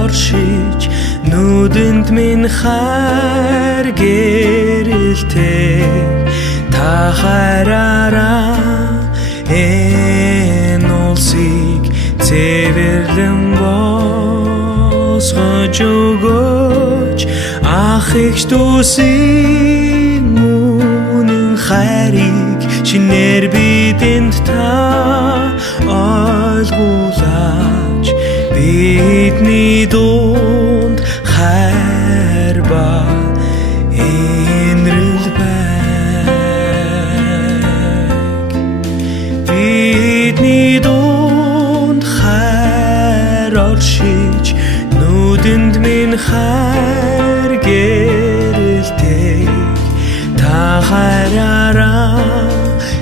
оршиж нүдэнд минь хайр гэрэлтэй та хайраараа энэ улсыг цэвэрлэн босгож өгөөч ах эгч дүүсийн үнэн хайрыг шинээр бидэнд та ойлгуулаач бидний дунд хайр ба инрэл байг бидний дунд хайр оршиж нүдэнд минь хайр гэрэлтэй та хайраараа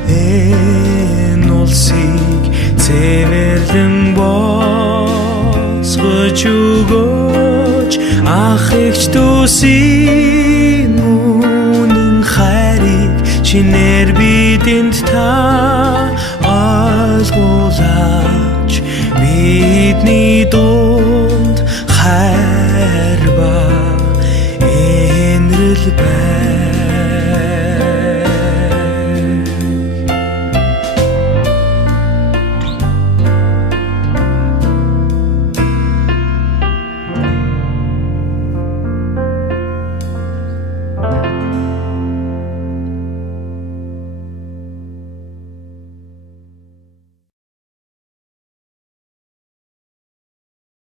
энэ улсыг цэвэрлэн босгож өгөөч ах эгч дүүсийн үнэн хайрыг шинээр бидэнд та